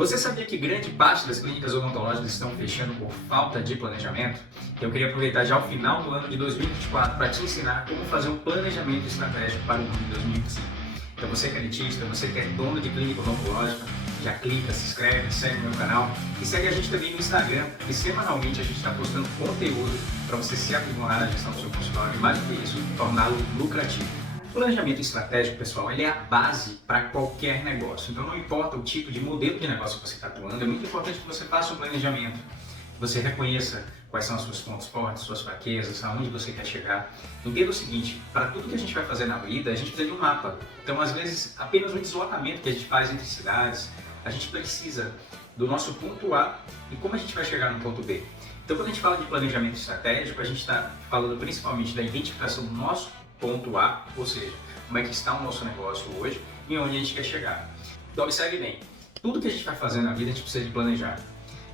Você sabia que grande parte das clínicas odontológicas estão fechando por falta de planejamento? Eu queria aproveitar já o final do ano de 2024 para te ensinar como fazer um planejamento estratégico para o ano de 2025. Então você que é dentista, você que é dono de clínica odontológica, já clica, se inscreve, segue o meu canal e segue a gente também no Instagram, porque semanalmente a gente está postando conteúdo para você se aprimorar na gestão do seu consultório e mais do que isso, torná-lo lucrativo. O planejamento estratégico, pessoal, ele é a base para qualquer negócio. Então não importa o tipo de modelo de negócio que você está atuando, é muito importante que você faça um planejamento, que você reconheça quais são os seus pontos fortes, suas fraquezas, aonde você quer chegar. Entenda o seguinte, para tudo que a gente vai fazer na vida, a gente precisa de um mapa. Então, às vezes, apenas um deslocamento que a gente faz entre cidades, a gente precisa do nosso ponto A e como a gente vai chegar no ponto B. Então, quando a gente fala de planejamento estratégico, a gente está falando principalmente da identificação do nosso ponto A, ou seja, como é que está o nosso negócio hoje e onde a gente quer chegar. Então observe bem, tudo que a gente vai fazer na vida a gente precisa de planejar.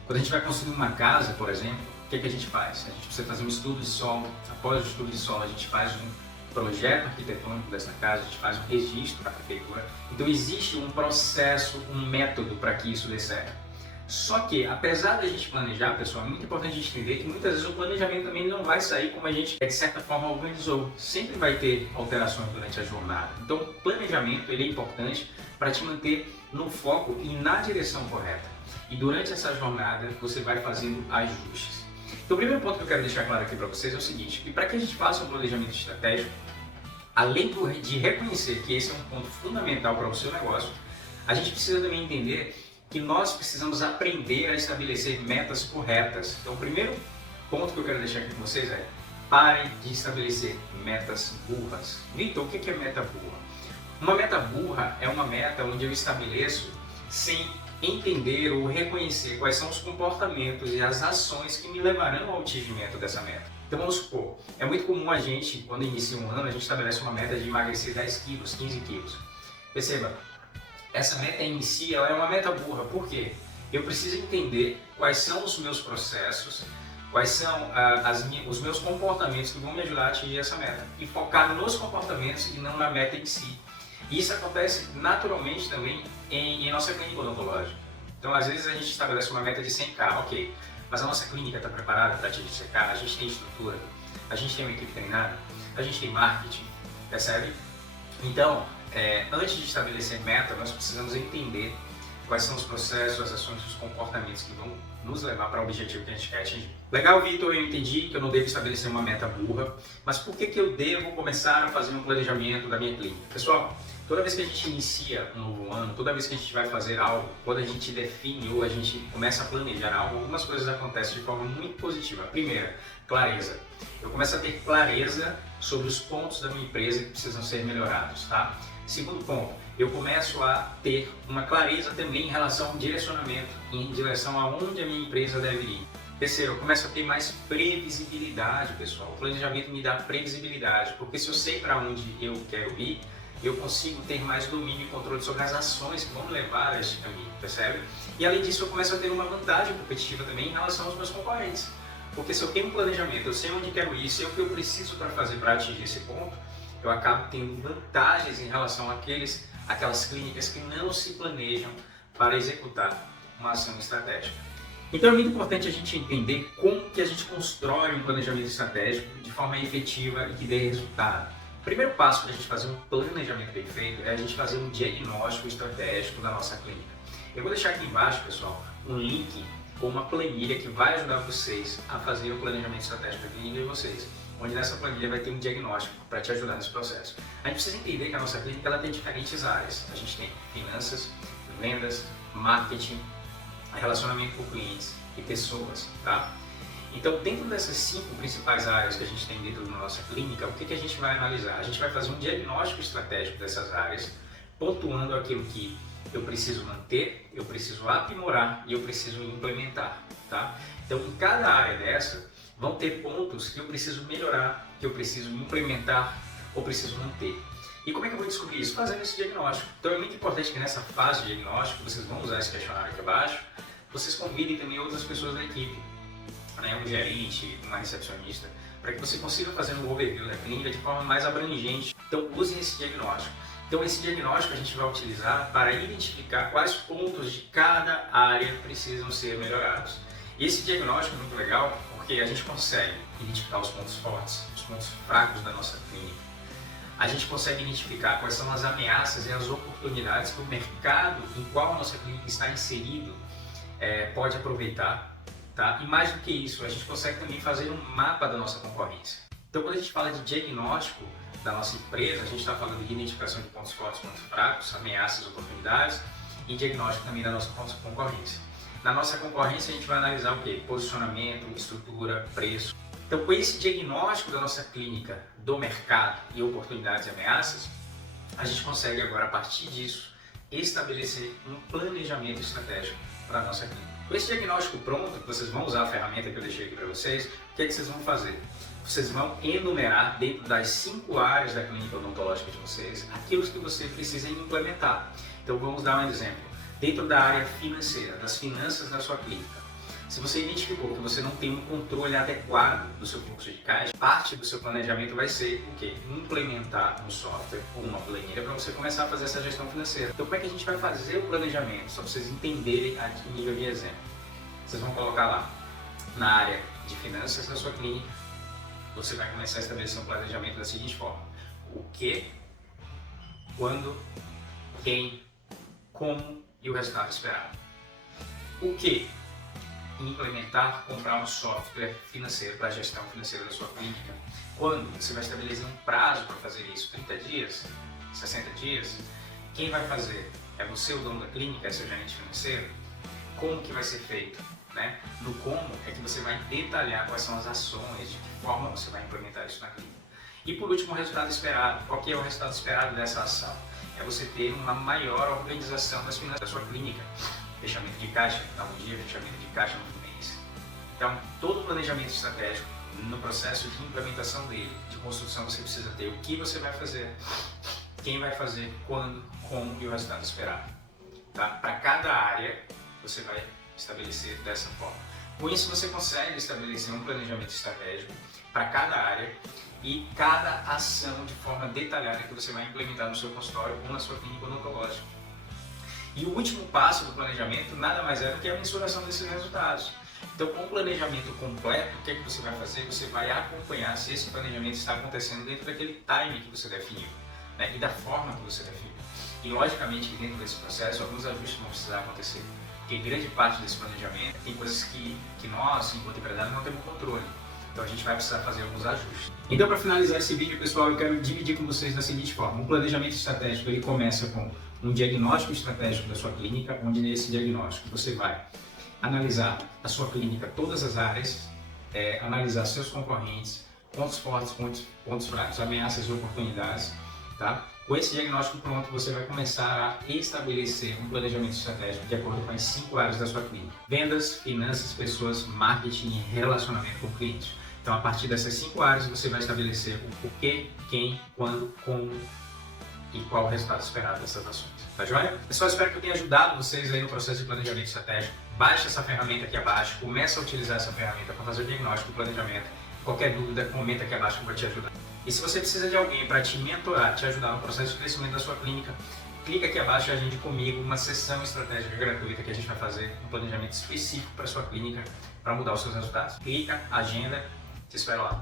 Quando a gente vai construir uma casa, por exemplo, o que a gente faz? A gente precisa fazer um estudo de solo. Após o estudo de solo, a gente faz um projeto arquitetônico dessa casa, a gente faz um registro para a prefeitura. Então existe um processo, um método para que isso dê certo. Só que, apesar da gente planejar, pessoal, é muito importante a gente entender que muitas vezes o planejamento também não vai sair como a gente, de certa forma, organizou. Sempre vai ter alterações durante a jornada. Então, o planejamento ele é importante para te manter no foco e na direção correta. E durante essa jornada, você vai fazendo ajustes. Então, o primeiro ponto que eu quero deixar claro aqui para vocês é o seguinte, que para que a gente faça um planejamento estratégico, além de reconhecer que esse é um ponto fundamental para o seu negócio, a gente precisa também entender que nós precisamos aprender a estabelecer metas corretas. Então, o primeiro ponto que eu quero deixar aqui com vocês é: parem de estabelecer metas burras. Vitor, o que é meta burra? Uma meta burra é uma meta onde eu estabeleço sem entender ou reconhecer quais são os comportamentos e as ações que me levarão ao atingimento dessa meta. Então vamos supor, é muito comum a gente, quando inicia um ano, a gente estabelece uma meta de emagrecer 10 quilos, 15 quilos. Perceba, essa meta em si ela é uma meta burra. Por quê? Eu preciso entender quais são os meus processos, quais são os meus comportamentos que vão me ajudar a atingir essa meta. E focar nos comportamentos e não na meta em si. E isso acontece naturalmente também em nossa clínica odontológica. Então, às vezes a gente estabelece uma meta de 100k, ok. Mas a nossa clínica está preparada para atingir 100k, a gente tem estrutura, a gente tem uma equipe treinada, a gente tem marketing, percebe? Então, antes de estabelecer meta, nós precisamos entender quais são os processos, as ações e os comportamentos que vão nos levar para o objetivo que a gente quer atingir. Legal, Vitor, eu entendi que eu não devo estabelecer uma meta burra, mas por que eu devo começar a fazer um planejamento da minha clínica? Pessoal, toda vez que a gente inicia um novo ano, toda vez que a gente vai fazer algo, quando a gente define ou a gente começa a planejar algo, algumas coisas acontecem de forma muito positiva. A primeira, clareza. Eu começo a ter clareza sobre os pontos da minha empresa que precisam ser melhorados, tá? Segundo ponto, eu começo a ter uma clareza também em relação ao direcionamento, em direção a onde a minha empresa deve ir. Terceiro, eu começo a ter mais previsibilidade, pessoal. O planejamento me dá previsibilidade, porque se eu sei para onde eu quero ir, eu consigo ter mais domínio e controle sobre as ações que vão me levar a este caminho, percebe? E além disso, eu começo a ter uma vantagem competitiva também em relação aos meus concorrentes. Porque se eu tenho um planejamento, eu sei onde quero ir, sei o que eu preciso para fazer para atingir esse ponto, eu acabo tendo vantagens em relação àquelas clínicas que não se planejam para executar uma ação estratégica. Então é muito importante a gente entender como que a gente constrói um planejamento estratégico de forma efetiva e que dê resultado. O primeiro passo para a gente fazer um planejamento bem feito é a gente fazer um diagnóstico estratégico da nossa clínica. Eu vou deixar aqui embaixo, pessoal, um link com uma planilha que vai ajudar vocês a fazer o planejamento estratégico da clínica de vocês, onde nessa planilha vai ter um diagnóstico para te ajudar nesse processo. A gente precisa entender que a nossa clínica ela tem diferentes áreas. A gente tem finanças, vendas, marketing, relacionamento com clientes e pessoas, tá? Então, dentro dessas 5 principais áreas que a gente tem dentro da nossa clínica, o que a gente vai analisar? A gente vai fazer um diagnóstico estratégico dessas áreas, pontuando aquilo que eu preciso manter, eu preciso aprimorar e eu preciso implementar, tá? Então, em cada área dessa, vão ter pontos que eu preciso melhorar, que eu preciso implementar ou preciso manter. E como é que eu vou descobrir isso? Fazendo esse diagnóstico. Então é muito importante que nessa fase de diagnóstico, vocês vão usar esse questionário aqui abaixo, vocês convidem também outras pessoas da equipe, né? Um gerente, uma recepcionista, para que você consiga fazer um overview da clínica de forma mais abrangente. Então use esse diagnóstico. Então esse diagnóstico a gente vai utilizar para identificar quais pontos de cada área precisam ser melhorados. E esse diagnóstico é muito legal porque a gente consegue identificar os pontos fortes, os pontos fracos da nossa clínica. A gente consegue identificar quais são as ameaças e as oportunidades que o mercado em qual a nossa clínica está inserido pode aproveitar. Tá? E mais do que isso, a gente consegue também fazer um mapa da nossa concorrência. Então quando a gente fala de diagnóstico da nossa empresa, a gente está falando de identificação de pontos fortes, pontos fracos, ameaças, oportunidades e diagnóstico também da nossa concorrência. Na nossa concorrência a gente vai analisar o quê? Posicionamento, estrutura, preço. Então com esse diagnóstico da nossa clínica, do mercado e oportunidades e ameaças, a gente consegue agora a partir disso estabelecer um planejamento estratégico para a nossa clínica. Com esse diagnóstico pronto, que vocês vão usar a ferramenta que eu deixei aqui para vocês, o que é que vocês vão fazer? Vocês vão enumerar dentro das 5 áreas da clínica odontológica de vocês aquilo que você precisa implementar. Então vamos dar um exemplo. Dentro da área financeira, das finanças da sua clínica, se você identificou que você não tem um controle adequado do seu fluxo de caixa, parte do seu planejamento vai ser o quê? Implementar um software ou uma planilha para você começar a fazer essa gestão financeira. Então como é que a gente vai fazer o planejamento? Só para vocês entenderem aqui nível de exemplo. Vocês vão colocar lá na área de finanças da sua clínica, você vai começar a estabelecer um planejamento da seguinte forma: o que, quando, quem, como e o resultado esperado. O que? Implementar, comprar um software financeiro para a gestão financeira da sua clínica. Quando? Você vai estabelecer um prazo para fazer isso, 30 dias, 60 dias. Quem vai fazer? É você o dono da clínica, é seu gerente financeiro? Como que vai ser feito? Né? No como é que você vai detalhar quais são as ações, de que forma você vai implementar isso na clínica. E por último, o resultado esperado. Qual que é o resultado esperado dessa ação? É você ter uma maior organização das finanças da sua clínica. Fechamento de caixa no final do dia, fechamento de caixa no fim do mês. Então, todo o planejamento estratégico, no processo de implementação dele, de construção, você precisa ter o que você vai fazer, quem vai fazer, quando, como e o resultado esperado. Tá? Para cada área, você vai estabelecer dessa forma. Com isso, você consegue estabelecer um planejamento estratégico para cada área e cada ação de forma detalhada que você vai implementar no seu consultório ou na sua clínica odontológica. E o último passo do planejamento nada mais é do que a mensuração desses resultados. Então, com o planejamento completo, o que é que você vai fazer? Você vai acompanhar se esse planejamento está acontecendo dentro daquele time que você definiu, né? E da forma que você definiu. E, logicamente, que dentro desse processo, alguns ajustes vão precisar acontecer. Porque grande parte desse planejamento tem coisas que nós, enquanto empresários, não temos controle. Então a gente vai precisar fazer alguns ajustes. Então, para finalizar esse vídeo, pessoal, eu quero dividir com vocês da seguinte forma. Um planejamento estratégico, ele começa com um diagnóstico estratégico da sua clínica, onde nesse diagnóstico você vai analisar a sua clínica, todas as áreas, analisar seus concorrentes, pontos fortes, pontos fracos, ameaças e oportunidades. Tá? Com esse diagnóstico pronto, você vai começar a estabelecer um planejamento estratégico de acordo com as 5 áreas da sua clínica: vendas, finanças, pessoas, marketing e relacionamento com clientes. Então, a partir dessas 5 áreas, você vai estabelecer o porquê, quem, quando, como e qual o resultado esperado dessas ações. Tá joia? Pessoal, espero que eu tenha ajudado vocês aí no processo de planejamento estratégico. Baixe essa ferramenta aqui abaixo, comece a utilizar essa ferramenta para fazer o diagnóstico, o planejamento. Qualquer dúvida, comenta aqui abaixo que eu vou te ajudar. E se você precisa de alguém para te mentorar, te ajudar no processo de crescimento da sua clínica, clica aqui abaixo e agende comigo uma sessão estratégica gratuita que a gente vai fazer um planejamento específico para a sua clínica para mudar os seus resultados. Clica, agenda, te espero lá.